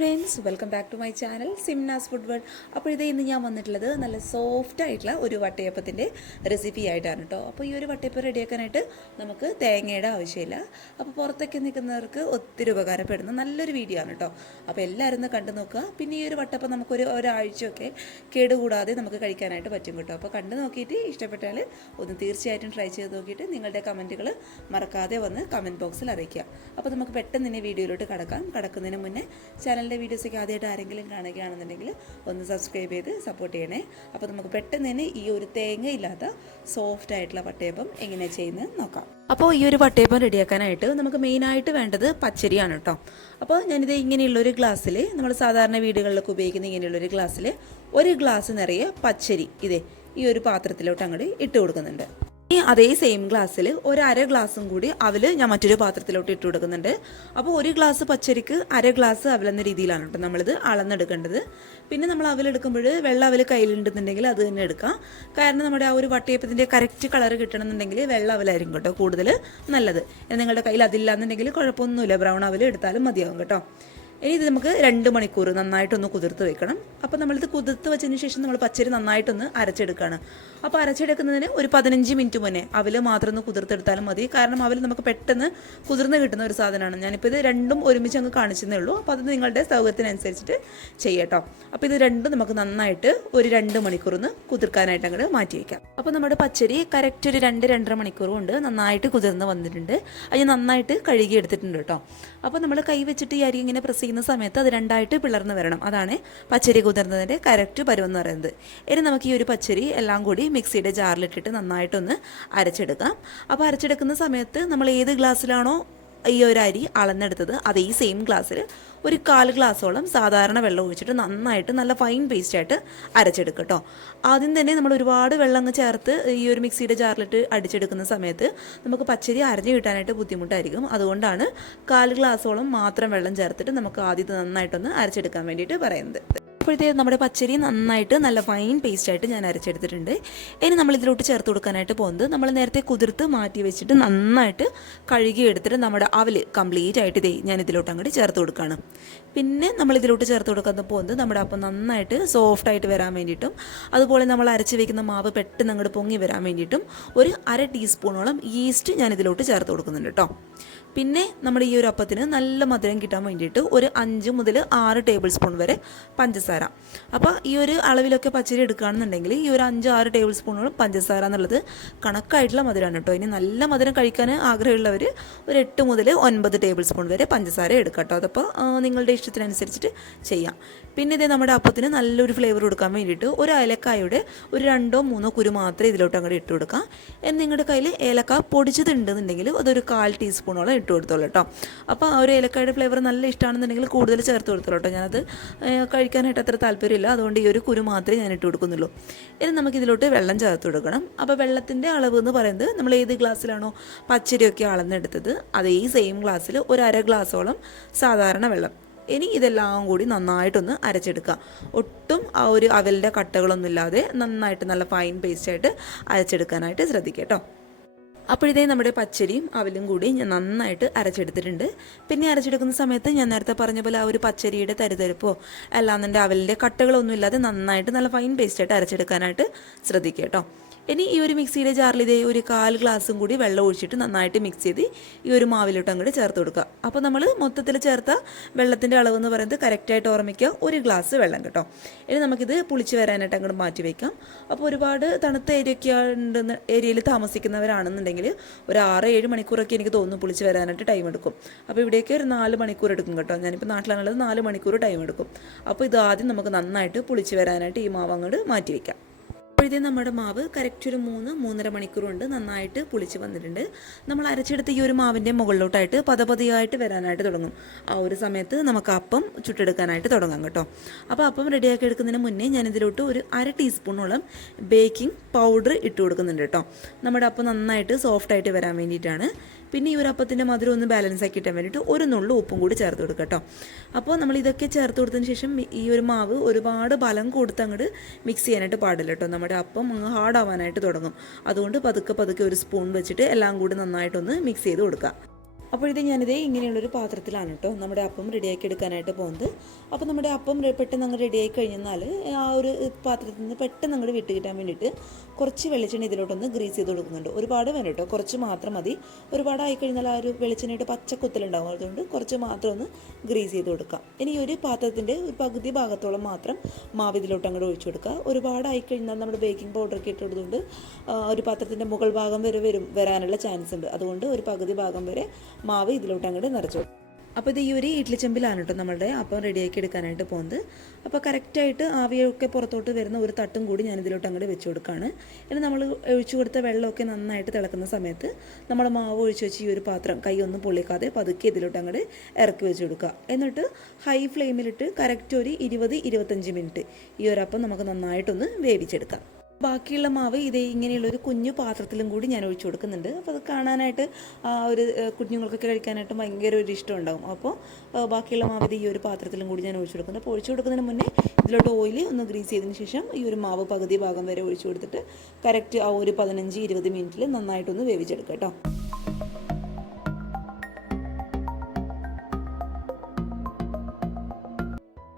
Friends, welcome back to my channel Simnas food world. അപ്പോൾ ഇന്ന് ഞാൻ വന്നിട്ടുള്ളത് നല്ല സോഫ്റ്റ് ആയിട്ടുള്ള ഒരു വട്ടയപ്പത്തിൻ്റെ റെസിപ്പി ആയിട്ടാണ് കേട്ടോ. അപ്പോൾ ഈ ഒരു വട്ടയപ്പം റെഡിയാക്കാനായിട്ട് നമുക്ക് തേങ്ങയുടെ ആവശ്യമില്ല. അപ്പോൾ പുറത്തൊക്കെ നിൽക്കുന്നവർക്ക് ഒത്തിരി ഉപകാരപ്പെടുന്ന നല്ലൊരു വീഡിയോ ആണ് കേട്ടോ. അപ്പോൾ എല്ലാവരും ഒന്ന് കണ്ടു നോക്കുക. പിന്നെ ഈ ഒരു വട്ടയപ്പം നമുക്കൊരു ഒരാഴ്ചയൊക്കെ കേടുകൂടാതെ നമുക്ക് കഴിക്കാനായിട്ട് പറ്റും കേട്ടോ. അപ്പോൾ കണ്ടു നോക്കിയിട്ട് ഇഷ്ടപ്പെട്ടാൽ ഒന്ന് തീർച്ചയായിട്ടും ട്രൈ ചെയ്ത് നോക്കിയിട്ട് നിങ്ങളുടെ കമൻറ്റുകൾ മറക്കാതെ വന്ന് കമൻറ്റ് ബോക്സിൽ അറിയിക്കുക. അപ്പോൾ നമുക്ക് പെട്ടെന്ന് തന്നെ വീഡിയോയിലോട്ട് കടക്കുന്നതിന് മുന്നേ ചാനലിൻ്റെ വീഡിയോസൊക്കെ ആദ്യമായിട്ട് ആരെങ്കിലും കാണുകയാണെന്നുണ്ടെങ്കിൽ ഒന്ന് സബ്സ്ക്രൈബ് ചെയ്ത് സപ്പോർട്ട് ചെയ്യണേ. അപ്പോൾ നമുക്ക് പെട്ടെന്ന് തന്നെ ഈ ഒരു തേങ്ങയില്ലാത്ത സോഫ്റ്റ് ആയിട്ടുള്ള വട്ടയപ്പം എങ്ങനെയാണ് ചെയ്യുന്നത് നോക്കാം. അപ്പോൾ ഈ ഒരു വട്ടയപ്പം റെഡിയാക്കാനായിട്ട് നമുക്ക് മെയിനായിട്ട് വേണ്ടത് പച്ചരിയാണ് കേട്ടോ. അപ്പോൾ ഞാനിത് ഇങ്ങനെയുള്ളൊരു ഗ്ലാസ്സിൽ, നമ്മൾ സാധാരണ വീടുകളിലൊക്കെ ഉപയോഗിക്കുന്ന ഇങ്ങനെയുള്ളൊരു ഗ്ലാസ്സിൽ ഒരു ഗ്ലാസ് നിറയെ പച്ചരി ഈ ഒരു പാത്രത്തിലോട്ട് അങ്ങോട്ട് ഇട്ട് കൊടുക്കുന്നുണ്ട്. അതേ സെയിം ഗ്ലാസ്സിൽ ഒരു അര ഗ്ലാസും കൂടി അവൽ ഞാൻ മറ്റൊരു പാത്രത്തിലോട്ട് ഇട്ട് കൊടുക്കുന്നുണ്ട്. അപ്പോൾ ഒരു ഗ്ലാസ് പച്ചരിക്ക് അര ഗ്ലാസ് അവലെന്ന രീതിയിലാണ് കേട്ടോ നമ്മളിത് അളന്നെടുക്കേണ്ടത്. പിന്നെ നമ്മൾ അവലെടുക്കുമ്പോൾ വെള്ള അവൽ കയ്യിലുണ്ടെന്നുണ്ടെങ്കിൽ അത് തന്നെ എടുക്കാം. കാരണം നമ്മുടെ ആ ഒരു വട്ടയപ്പത്തിൻ്റെ കറക്റ്റ് കളർ കിട്ടണമെന്നുണ്ടെങ്കിൽ വെള്ള അവലായിരിക്കും കേട്ടോ കൂടുതൽ നല്ലത്. നിങ്ങളുടെ കയ്യിൽ അതില്ലാന്നുണ്ടെങ്കിൽ കുഴപ്പമൊന്നുമില്ല, ബ്രൗൺ അവൽ എടുത്താലും മതിയാവും കേട്ടോ. ഇനി ഇത് നമുക്ക് 2 മണിക്കൂർ നന്നായിട്ടൊന്ന് കുതിർത്ത് വെക്കണം. അപ്പോൾ നമ്മളിത് കുതിർത്ത് വെച്ചതിന് ശേഷം നമ്മൾ പച്ചരി നന്നായിട്ടൊന്ന് അരച്ചെടുക്കുകയാണ്. അപ്പോൾ അരച്ചെടുക്കുന്നതിന് ഒരു 15 മിനിറ്റ് മുന്നേ അവൽ മാത്രം ഒന്ന് കുതിർത്തെടുത്താലും മതി. കാരണം അവൽ നമുക്ക് പെട്ടെന്ന് കുതിർന്ന് കിട്ടുന്ന ഒരു സാധനമാണ്. ഞാനിപ്പോൾ ഇത് രണ്ടും ഒരുമിച്ച് അങ്ങ് കാണിച്ചതേ ഉള്ളൂ. അപ്പോൾ അത് നിങ്ങളുടെ സൗകര്യത്തിനനുസരിച്ചിട്ട് ചെയ്യട്ടോ. അപ്പോൾ ഇത് രണ്ടും നമുക്ക് നന്നായിട്ട് ഒരു 2 മണിക്കൂർ ഒന്ന് കുതിർക്കാനായിട്ട് അങ്ങോട്ട് മാറ്റി വയ്ക്കാം. അപ്പോൾ നമ്മുടെ പച്ചരി കറക്റ്റ് ഒരു 2-2.5 മണിക്കൂർ കൊണ്ട് നന്നായിട്ട് കുതിർന്ന് വന്നിട്ടുണ്ട്. അത് നന്നായിട്ട് കഴുകി എടുത്തിട്ടുണ്ട് കേട്ടോ. അപ്പോൾ നമ്മൾ കൈ വെച്ചിട്ട് ഈ അരി ഇങ്ങനെ പ്രസ് ചെയ്യുന്ന സമയത്ത് അത് രണ്ടായിട്ട് പിളർന്ന് വരണം. അതാണ് പച്ചരി കുതിർന്നതിൻ്റെ കറക്റ്റ് പരുവെന്ന് പറയുന്നത്. ഇനി നമുക്ക് ഈ ഒരു പച്ചരി എല്ലാം കൂടി മിക്സിയുടെ ജാറിലിട്ടിട്ട് നന്നായിട്ടൊന്ന് അരച്ചെടുക്കാം. അപ്പോൾ അരച്ചെടുക്കുന്ന സമയത്ത് നമ്മൾ ഏത് ഗ്ലാസ്സിലാണോ ഈ ഒരു അരി അളന്നെടുത്തത് അതേ സെയിം ഗ്ലാസ്സിൽ ഒരു 1/4 ഗ്ലാസോളം സാധാരണ വെള്ളം ഒഴിച്ചിട്ട് നന്നായിട്ട് നല്ല ഫൈൻ പേസ്റ്റായിട്ട് അരച്ചെടുക്കുക കേട്ടോ. ആദ്യം തന്നെ നമ്മൾ ഒരുപാട് വെള്ളം അങ്ങ് ചേർത്ത് ഈ ഒരു മിക്സിയുടെ ജാറിലിട്ട് അടിച്ചെടുക്കുന്ന സമയത്ത് നമുക്ക് പച്ചരി അരഞ്ഞു കിട്ടാനായിട്ട് ബുദ്ധിമുട്ടായിരിക്കും. അതുകൊണ്ടാണ് 1/4 ഗ്ലാസോളം മാത്രം വെള്ളം ചേർത്തിട്ട് നമുക്ക് ആദ്യം നന്നായിട്ടൊന്ന് അരച്ചെടുക്കാൻ വേണ്ടിയിട്ട് പറയുന്നത്. അപ്പോഴത്തേക്ക് നമ്മുടെ പച്ചരി നന്നായിട്ട് നല്ല ഫൈൻ പേസ്റ്റായിട്ട് ഞാൻ അരച്ചെടുത്തിട്ടുണ്ട്. ഇനി നമ്മൾ ഇതിലോട്ട് ചേർത്ത് കൊടുക്കാനായിട്ട് പോകുന്നത് നമ്മൾ നേരത്തെ കുതിർത്ത് മാറ്റി വെച്ചിട്ട് നന്നായിട്ട് കഴുകി എടുത്തിട്ട് നമ്മുടെ അവൽ കംപ്ലീറ്റ് ആയിട്ട് ഞാൻ ഇതിലോട്ട് അങ്ങോട്ട് ചേർത്ത് കൊടുക്കുകയാണ്. പിന്നെ നമ്മൾ ഇതിലോട്ട് ചേർത്ത് കൊടുക്കാൻ പോകുന്നത് നമ്മുടെ അപ്പം നന്നായിട്ട് സോഫ്റ്റായിട്ട് വരാൻ വേണ്ടിയിട്ടും അതുപോലെ നമ്മൾ അരച്ച് വയ്ക്കുന്ന മാവ് പെട്ടെന്ന് അങ്ങോട്ട് പൊങ്ങി വരാൻ വേണ്ടിയിട്ടും ഒരു 1/2 ടീസ്പൂണോളം ഈസ്റ്റ് ഞാൻ ഇതിലോട്ട് ചേർത്ത് കൊടുക്കുന്നുണ്ട് കേട്ടോ. പിന്നെ നമ്മുടെ ഈ ഒരു അപ്പത്തിന് നല്ല മധുരം കിട്ടാൻ വേണ്ടിയിട്ട് ഒരു 5 മുതൽ 6 ടേബിൾ സ്പൂൺ വരെ പഞ്ചസാര. അപ്പോൾ ഈ ഒരു അളവിലൊക്കെ പച്ചരി എടുക്കുകയാണെന്നുണ്ടെങ്കിൽ ഈ ഒരു 5-6 ടേബിൾ സ്പൂണോളം പഞ്ചസാര എന്നുള്ളത് കണക്കായിട്ടുള്ള മധുരമാണ് കേട്ടോ. ഇനി നല്ല മധുരം കഴിക്കാൻ ആഗ്രഹമുള്ളവർ ഒരു 8 മുതൽ 9 ടേബിൾ സ്പൂൺ വരെ പഞ്ചസാര എടുക്കാം കേട്ടോ. അതപ്പോൾ നിങ്ങളുടെ ഇഷ്ടത്തിനനുസരിച്ചിട്ട് ചെയ്യാം. പിന്നെ ഇതേ നമ്മുടെ അപ്പത്തിന് നല്ലൊരു ഫ്ലേവർ കൊടുക്കാൻ വേണ്ടിയിട്ട് ഒരു ഏലക്കായുടെ ഒരു 2-3 കുരു മാത്രമേ ഇതിലോട്ട് അങ്ങോട്ട് ഇട്ട് കൊടുക്കാം. നിങ്ങളുടെ കയ്യിൽ ഏലക്ക പൊടിച്ചതുണ്ടെന്നുണ്ടെങ്കിൽ അതൊരു 1/4 ടീസ്പൂണോളം ഇട്ട് കൊടുത്തോളൂ കേട്ടോ. അപ്പോൾ ആ ഒരു ഏലക്കായുടെ ഫ്ലേവർ നല്ല ഇഷ്ടമാണെന്നുണ്ടെങ്കിൽ കൂടുതൽ ചേർത്ത് കൊടുത്തോളൂ കേട്ടോ. ഞാനത് കഴിക്കാനായിട്ട് അത്ര താല്പര്യമില്ല, അതുകൊണ്ട് ഈ ഒരു കുരു മാത്രമേ ഞാൻ ഇട്ട് കൊടുക്കുന്നുള്ളൂ. ഇനി നമുക്കിതിലോട്ട് വെള്ളം ചേർത്ത് കൊടുക്കണം. അപ്പോൾ വെള്ളത്തിൻ്റെ അളവ് എന്ന് പറയുന്നത് നമ്മൾ ഏത് ഗ്ലാസ്സിലാണോ പച്ചരിയൊക്കെ അളന്നെടുത്തത് അതേ സെയിം ഗ്ലാസ്സിൽ ഒരു 1/2 ഗ്ലാസോളം സാധാരണ വെള്ളം. ഇനി ഇതെല്ലാം കൂടി നന്നായിട്ടൊന്ന് അരച്ചെടുക്കുക. ഒട്ടും ആ ഒരു അവലിൻ്റെ കട്ടകളൊന്നുമില്ലാതെ നന്നായിട്ട് നല്ല ഫൈൻ പേസ്റ്റായിട്ട് അരച്ചെടുക്കാനായിട്ട് ശ്രദ്ധിക്കുക കേട്ടോ. അപ്പോഴത്തേ നമ്മുടെ പച്ചരിയും അവലും കൂടി ഞാൻ നന്നായിട്ട് അരച്ചെടുത്തിട്ടുണ്ട്. പിന്നെ അരച്ചെടുക്കുന്ന സമയത്ത് ഞാൻ നേരത്തെ പറഞ്ഞ പോലെ ആ ഒരു പച്ചരിയുടെ തരിതരിപ്പോ അല്ലാതെ അവലിൻ്റെ കട്ടകളൊന്നും ഇല്ലാതെ നന്നായിട്ട് നല്ല ഫൈൻ പേസ്റ്റായിട്ട് അരച്ചെടുക്കാനായിട്ട് ശ്രദ്ധിക്കുക കേട്ടോ. ഇനി ഈ ഒരു മിക്സിയുടെ ജാറിൽ ഇതേ ഒരു 1/4 ഗ്ലാസും കൂടി വെള്ളം ഒഴിച്ചിട്ട് നന്നായിട്ട് മിക്സ് ചെയ്ത് ഈ ഒരു മാവിലോട്ട് അങ്ങോട്ട് ചേർത്ത് കൊടുക്കുക. അപ്പോൾ നമ്മൾ മൊത്തത്തിൽ ചേർത്ത വെള്ളത്തിൻ്റെ അളവ് എന്ന് പറയുന്നത് കറക്റ്റായിട്ട് ഓർമ്മിക്കുക, 1 ഗ്ലാസ് വെള്ളം കേട്ടോ. ഇനി നമുക്കിത് പുളിച്ച് വരാനായിട്ട് അങ്ങോട്ട് മാറ്റി വയ്ക്കാം. അപ്പോൾ ഒരുപാട് തണുത്ത ഏരിയയിൽ താമസിക്കുന്നവരാണെന്നുണ്ടെങ്കിൽ ഒരു 6-7 മണിക്കൂറൊക്കെ എനിക്ക് തോന്നുന്നു പുളിച്ച് വരാനായിട്ട് ടൈം എടുക്കും. അപ്പോൾ ഇവിടേക്ക് ഒരു 4 മണിക്കൂർ എടുക്കും കേട്ടോ. ഞാനിപ്പോൾ നാട്ടിലാണുള്ളത്, 4 മണിക്കൂർ ടൈം എടുക്കും. അപ്പോൾ ഇത് ആദ്യം നമുക്ക് നന്നായിട്ട് പുളിച്ച് വരാനായിട്ട് ഈ മാവ് അങ്ങോട്ട് മാറ്റി വയ്ക്കാം. അപ്പോഴത്തേ നമ്മുടെ മാവ് കറക്റ്റ് ഒരു 3-3.5 മണിക്കൂർ കൊണ്ട് നന്നായിട്ട് പുളിച്ച് വന്നിട്ടുണ്ട്. നമ്മൾ അരച്ചെടുത്ത് ഈ ഒരു മാവിൻ്റെ മുകളിലോട്ടായിട്ട് പതപതിയായിട്ട് വരാനായിട്ട് തുടങ്ങും. ആ ഒരു സമയത്ത് നമുക്ക് അപ്പം ചുട്ടെടുക്കാനായിട്ട് തുടങ്ങാം കേട്ടോ. അപ്പോൾ അപ്പം റെഡിയാക്കി എടുക്കുന്നതിന് മുന്നേ ഞാനിതിലോട്ട് ഒരു 1/2 ടീസ്പൂണോളം ബേക്കിംഗ് പൗഡർ ഇട്ട് കൊടുക്കുന്നുണ്ട് കേട്ടോ. നമ്മുടെ അപ്പം നന്നായിട്ട് സോഫ്റ്റായിട്ട് വരാൻ വേണ്ടിയിട്ടാണ്. പിന്നെ ഈ ഒരു അപ്പത്തിൻ്റെ മധുരം ഒന്ന് ബാലൻസ് ആക്കി കിട്ടാൻ വേണ്ടിയിട്ട് ഒരു നുള്ളു ഉപ്പും കൂടി ചേർത്ത് കൊടുക്കുക കേട്ടോ. അപ്പോൾ നമ്മൾ ഇതൊക്കെ ചേർത്ത് കൊടുത്തതിന് ശേഷം ഈ ഒരു മാവ് ഒരുപാട് ബലം കൊടുത്ത് അങ്ങോട്ട് മിക്സ് ചെയ്യാനായിട്ട് പാടില്ല കേട്ടോ. നമ്മുടെ അപ്പം അങ്ങ് ഹാർഡാവാനായിട്ട് തുടങ്ങും. അതുകൊണ്ട് പതുക്കെ ഒരു സ്പൂൺ വെച്ചിട്ട് എല്ലാം കൂടി നന്നായിട്ടൊന്ന് മിക്സ് ചെയ്ത് കൊടുക്കുക. അപ്പോഴത്തെ ഞാനിതേ ഇങ്ങനെയുള്ളൊരു പാത്രത്തിലാണ് കേട്ടോ നമ്മുടെ അപ്പം റെഡിയാക്കി എടുക്കാനായിട്ട് പോകുന്നത്. അപ്പോൾ നമ്മുടെ അപ്പം പെട്ടെന്ന് അങ്ങ് റെഡിയായി കഴിഞ്ഞാൽ ആ ഒരു പാത്രത്തിൽ നിന്ന് പെട്ടെന്ന് അങ്ങോട്ട് വിട്ട് കിട്ടാൻ വേണ്ടിയിട്ട് കുറച്ച് വെളിച്ചെണ്ണ ഇതിലോട്ടൊന്ന് ഗ്രീസ് ചെയ്ത് കൊടുക്കുന്നുണ്ട്. ഒരുപാട് വേണം കേട്ടോ, കുറച്ച് മാത്രം മതി. ഒരുപാടായി കഴിഞ്ഞാൽ ആ ഒരു വെളിച്ചെണ്ണയുടെ പച്ചക്കുത്തലുണ്ടാകും, അതുകൊണ്ട് കുറച്ച് മാത്രം ഒന്ന് ഗ്രീസ് ചെയ്ത് കൊടുക്കാം. ഇനി ഒരു പാത്രത്തിൻ്റെ ഒരു പകുതി ഭാഗത്തോളം മാത്രം മാവ് ഇതിലോട്ട് അങ്ങോട്ട് ഒഴിച്ചു കൊടുക്കുക. ഒരുപാടായി കഴിഞ്ഞാൽ നമ്മുടെ ബേക്കിംഗ് പൗഡറൊക്കെ ഇട്ടുകൊടുത്തുകൊണ്ട് ഒരു പാത്രത്തിൻ്റെ മുകൾ ഭാഗം വരാനുള്ള ചാൻസ് ഉണ്ട്. അതുകൊണ്ട് ഒരു പകുതി ഭാഗം വരെ മാവ് ഇതിലോട്ട് അങ്ങോട്ട് നിറച്ചു. അപ്പോൾ ഇത് ഈ ഒരു ഇഡ്ഡലി ചെമ്പിലാണ് കേട്ടോ നമ്മളുടെ അപ്പം റെഡിയാക്കി എടുക്കാനായിട്ട് പോകുന്നത്. അപ്പോൾ കറക്റ്റായിട്ട് ആവിയൊക്കെ പുറത്തോട്ട് വരുന്ന ഒരു തട്ടും കൂടി ഞാൻ ഇതിലോട്ട് അങ്ങോട്ട് വെച്ച് കൊടുക്കുകയാണ്. ഇനി നമ്മൾ ഒഴിച്ചു കൊടുത്ത വെള്ളമൊക്കെ നന്നായിട്ട് തിളക്കുന്ന സമയത്ത് നമ്മൾ മാവ് ഒഴിച്ച് വെച്ച് ഈ ഒരു പാത്രം കൈ ഒന്നും പൊള്ളിക്കാതെ പതുക്കെ ഇതിലോട്ട് അങ്ങോട്ട് ഇറക്കി വെച്ച് കൊടുക്കുക. എന്നിട്ട് ഹൈ ഫ്ലെയിമിലിട്ട് കറക്റ്റ് ഒരു 20-25 മിനിറ്റ് ഈ ഒരു അപ്പം നമുക്ക് നന്നായിട്ടൊന്ന് വേവിച്ചെടുക്കാം. ബാക്കിയുള്ള മാവ് ഇതേ ഇങ്ങനെയുള്ളൊരു കുഞ്ഞു പാത്രത്തിലും കൂടി ഞാൻ ഒഴിച്ചു കൊടുക്കുന്നുണ്ട്. അപ്പോൾ അത് കാണാനായിട്ട് ഒരു കുഞ്ഞുങ്ങൾക്കൊക്കെ കഴിക്കാനായിട്ട് ഭയങ്കര ഒരു ഇഷ്ടം ഉണ്ടാകും. അപ്പോൾ ബാക്കിയുള്ള മാവ് ഇത് ഈ ഒരു പാത്രത്തിലും കൂടി ഞാൻ ഒഴിച്ചു കൊടുക്കുന്നുണ്ട്. അപ്പോൾ ഒഴിച്ചു കൊടുക്കുന്നതിന് മുന്നേ ഇതിലോട്ട് ഓയിൽ ഒന്ന് ഗ്രീസ് ചെയ്തതിന് ശേഷം ഈ ഒരു മാവ് പകുതി ഭാഗം വരെ ഒഴിച്ചു കൊടുത്തിട്ട് കറക്റ്റ് ആ ഒരു 15-20 മിനിറ്റിൽ നന്നായിട്ടൊന്ന് വേവിച്ചെടുക്കാം കേട്ടോ.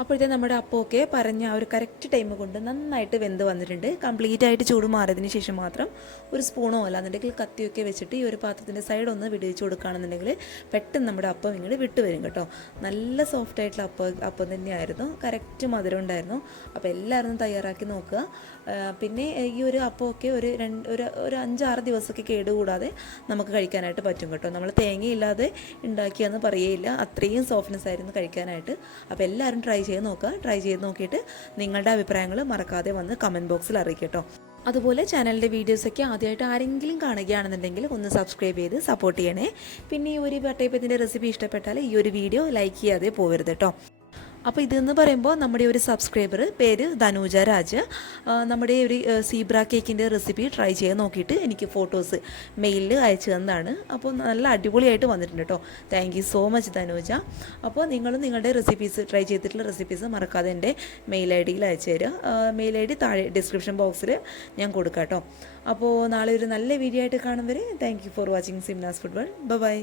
അപ്പോഴത്തെ നമ്മുടെ അപ്പമൊക്കെ പറഞ്ഞ ആ ഒരു കറക്റ്റ് ടൈം കൊണ്ട് നന്നായിട്ട് വെന്ത് വന്നിട്ടുണ്ട്. കംപ്ലീറ്റ് ആയിട്ട് ചൂട് മാറിയതിന് ശേഷം മാത്രം ഒരു സ്പൂണോ അല്ലാന്നുണ്ടെങ്കിൽ കത്തിയൊക്കെ വെച്ചിട്ട് ഈ ഒരു പാത്രത്തിൻ്റെ സൈഡ് ഒന്ന് വിടിയിച്ച് കൊടുക്കുകയാണെന്നുണ്ടെങ്കിൽ പെട്ടെന്ന് നമ്മുടെ അപ്പം ഇങ്ങോട്ട് വിട്ട് വരും കേട്ടോ. നല്ല സോഫ്റ്റ് ആയിട്ടുള്ള അപ്പം തന്നെയായിരുന്നു, കറക്റ്റ് മധുരം ഉണ്ടായിരുന്നു. അപ്പോൾ എല്ലാവരും തയ്യാറാക്കി നോക്കുക. പിന്നെ ഈ ഒരു അപ്പമൊക്കെ ഒരു 5-6 ദിവസമൊക്കെ കേടുകൂടാതെ നമുക്ക് കഴിക്കാനായിട്ട് പറ്റും കേട്ടോ. നമ്മൾ തേങ്ങയില്ലാതെ ഉണ്ടാക്കിയെന്ന് പറയുകയില്ല, അത്രയും സോഫ്റ്റ്നെസ് ആയിരുന്നു കഴിക്കാനായിട്ട്. അപ്പോൾ എല്ലാവരും ട്രൈ ചെയ്ത് നോക്കിയിട്ട് നിങ്ങളുടെ അഭിപ്രായങ്ങൾ മറക്കാതെ വന്ന് കമൻറ്റ് ബോക്സിൽ അറിയിക്കട്ടോ. അതുപോലെ ചാനലിൻ്റെ വീഡിയോസൊക്കെ ആദ്യമായിട്ട് ആരെങ്കിലും കാണുകയാണെന്നുണ്ടെങ്കിൽ ഒന്ന് സബ്സ്ക്രൈബ് ചെയ്ത് സപ്പോർട്ട് ചെയ്യണേ. പിന്നെ ഈ ഒരു വട്ടയപ്പത്തിൻ്റെ റെസിപ്പി ഇഷ്ടപ്പെട്ടാൽ ഈ ഒരു വീഡിയോ ലൈക്ക് ചെയ്യാതെ പോകരുത് കേട്ടോ. അപ്പോൾ ഇതെന്ന് പറയുമ്പോൾ നമ്മുടെ ഒരു സബ്സ്ക്രൈബർ പേര് ധനൂജ രാജ് നമ്മുടെ ഒരു സീബ്ര കേക്കിൻ്റെ റെസിപ്പി ട്രൈ ചെയ്ത് നോക്കിയിട്ട് എനിക്ക് ഫോട്ടോസ് മെയിലിൽ അയച്ചു തന്നതാണ്. അപ്പോൾ നല്ല അടിപൊളിയായിട്ട് വന്നിട്ടുണ്ട് കേട്ടോ. Thank you so much Dhanuja. അപ്പോൾ നിങ്ങളും നിങ്ങളുടെ റെസിപ്പീസ് ട്രൈ ചെയ്തിട്ടുള്ള റെസിപ്പീസ് മറക്കാതെ എൻ്റെ മെയിൽ ഐ ഡിയിൽ അയച്ചു തരിക. മെയിൽ ഐ ഡി താഴെ ഡിസ്ക്രിപ്ഷൻ ബോക്സിൽ ഞാൻ കൊടുക്കാം കേട്ടോ. അപ്പോൾ നാളെ ഒരു നല്ല വീഡിയോ ആയിട്ട് കാണും വരെ thank you for watching Simnas food world. By.